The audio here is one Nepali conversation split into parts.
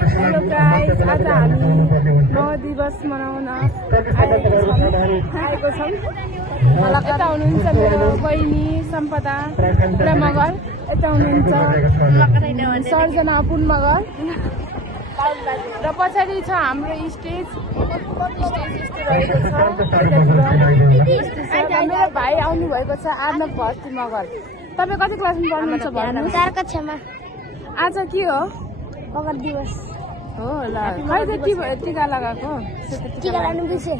हेलो गाइस, आज हामी मगर दिवस मनाउन आएको छौँ। यता हुनुहुन्छ मेरो बहिनी सम्पदा पुरा मगर, यता हुनुहुन्छ सर्जना पुन मगर र पछाडि छ हाम्रो स्टेज रहेको छ। मेरो भाइ आउनु भएको छ आर्नव भर्ती मगर। तपाईँ कति क्लासमा पढ्नुहुन्छ भन्नुहोस्? 4 कक्षामा। आज के हो? मगर दिवस हो ल। खै त टिका लगाएको? टिका लानु बिर्से।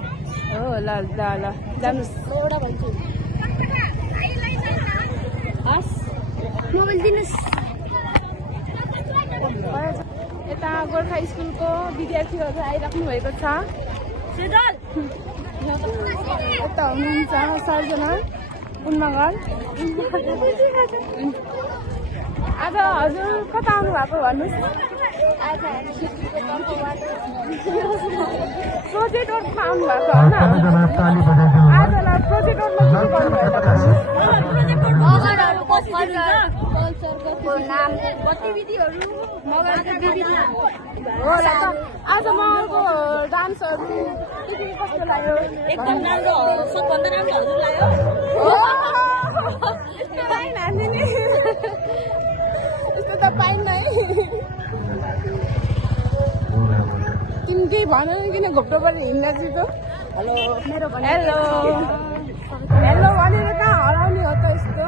हो ल ल ल जानुहोस्। एउटा भन्छु। हस् मोबाइल दिनुस्। यता गोर्खा स्कुलको विद्यार्थीहरू आइराख्नु भएको छ। यता हुनुहुन्छ सर्जना पुन मगर। आज हजुर कता आउनु भएको भन्नुहोस्? प्रोजेक्ट वर्कमा आउनु भएको होइन? आजलाई प्रोजेक्ट वर्कमा के गर्नुभयो त आज मगरको डान्सहरू कस्तो लाग्यो? एकदम राम्रो हो, सबभन्दा राम्रो हजुर लाग्यो। यस्तो त पाइन्न है। केही भन किन घोप्टो गरेर हिँड्न चाहिँ? हेलो हेलो हेलो भनेर कहाँ हराउने हो त यस्तो?